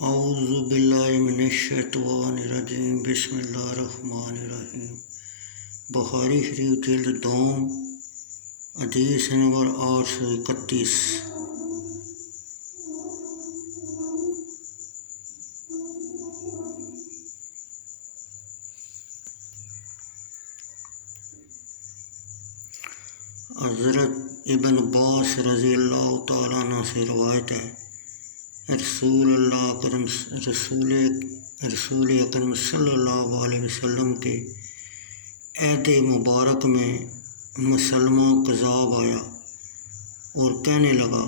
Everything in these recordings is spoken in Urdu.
اعوذ باللہ من الشیطان الرجیم بسم اللہ الرحمن الرحیم۔ بخاری شریف جلد دوم حدیث نمبر 831۔ حضرت ابن عباس رضی اللہ تعالیٰ عنہ سے روایت ہے، رسول اکرم صلی اللہ علیہ وسلم کے عہد مبارک میں مسلمہ کذاب آیا اور کہنے لگا،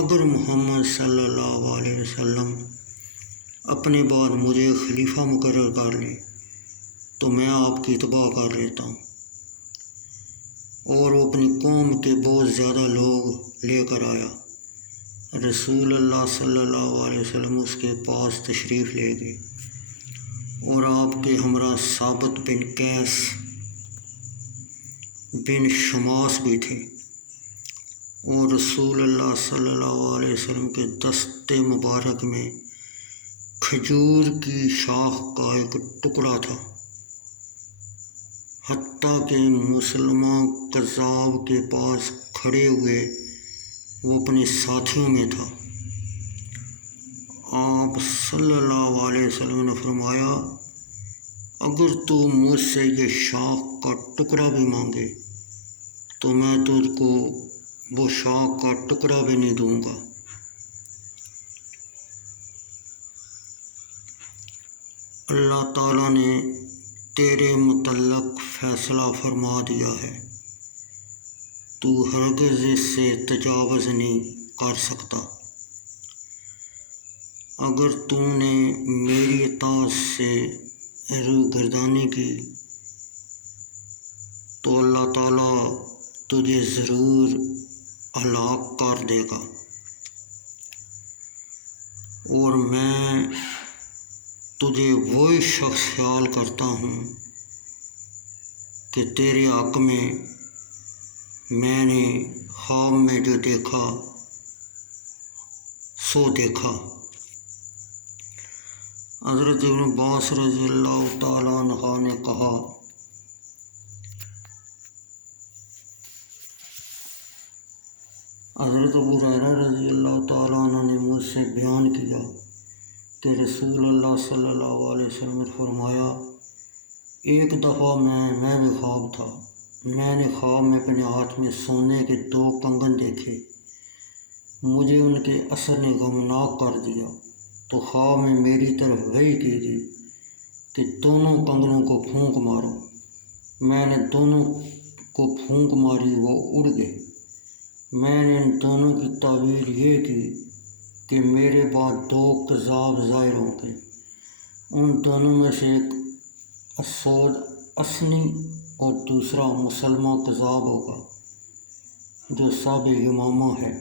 اگر محمد صلی اللہ علیہ وسلم اپنے بعد مجھے خلیفہ مقرر کر لے تو میں آپ کی اتباع کر لیتا ہوں۔ اور وہ اپنی قوم کے بہت زیادہ لوگ لے کر آیا۔ رسول اللہ صلی اللہ علیہ وسلم اس کے پاس تشریف لے گئے اور آپ کے ہمراہ ثابت بن قیس بن شماس بھی تھے، اور رسول اللہ صلی اللہ علیہ وسلم کے دست مبارک میں کھجور کی شاخ کا ایک ٹکڑا تھا۔ حتیٰ کہ مسلمان کذاب کے پاس کھڑے ہوئے وہ اپنے ساتھیوں میں تھا۔ آپ صلی اللہ علیہ وسلم نے فرمایا، اگر تو مجھ سے یہ شاخ کا ٹکڑا بھی مانگے تو میں تجھ کو وہ شاخ کا ٹکڑا بھی نہیں دوں گا۔ اللہ تعالیٰ نے تیرے متعلق فیصلہ فرما دیا ہے، تو ہرگز اس سے تجاوز نہیں کر سکتا۔ اگر تو نے میری اطاعت سے روگردانی کی تو اللہ تعالیٰ تجھے ضرور ہلاک کر دے گا، اور میں تجھے وہی شخص خیال کرتا ہوں کہ تیرے حق میں نے خواب میں جو دیکھا سو دیکھا۔ حضرت ابن عباس رضی اللہ تعالیٰ عنہ نے کہا، حضرت ابو ہریرہ رضی اللہ تعالیٰ عنہ نے مجھ سے بیان کیا کہ رسول اللہ صلی اللہ علیہ وسلم نے فرمایا، ایک دفعہ میں بھی خواب تھا۔ میں نے خواب میں اپنے ہاتھ میں سونے کے 2 کنگن دیکھے۔ مجھے ان کے اثر نے غمناک کر دیا، تو خواب میں میری طرف وحی کی گئی کہ دونوں کنگنوں کو پھونک مارو۔ میں نے دونوں کو پھونک ماری، وہ اڑ گئے۔ میں نے ان دونوں کی تعبیر یہ کی کہ میرے بعد 2 کذاب ظاہر ہوں گے۔ ان دونوں میں سے ایک اسود اسنی اور دوسرا مسلمہ کذاب ہوگا جو صاحب یمامہ ہے۔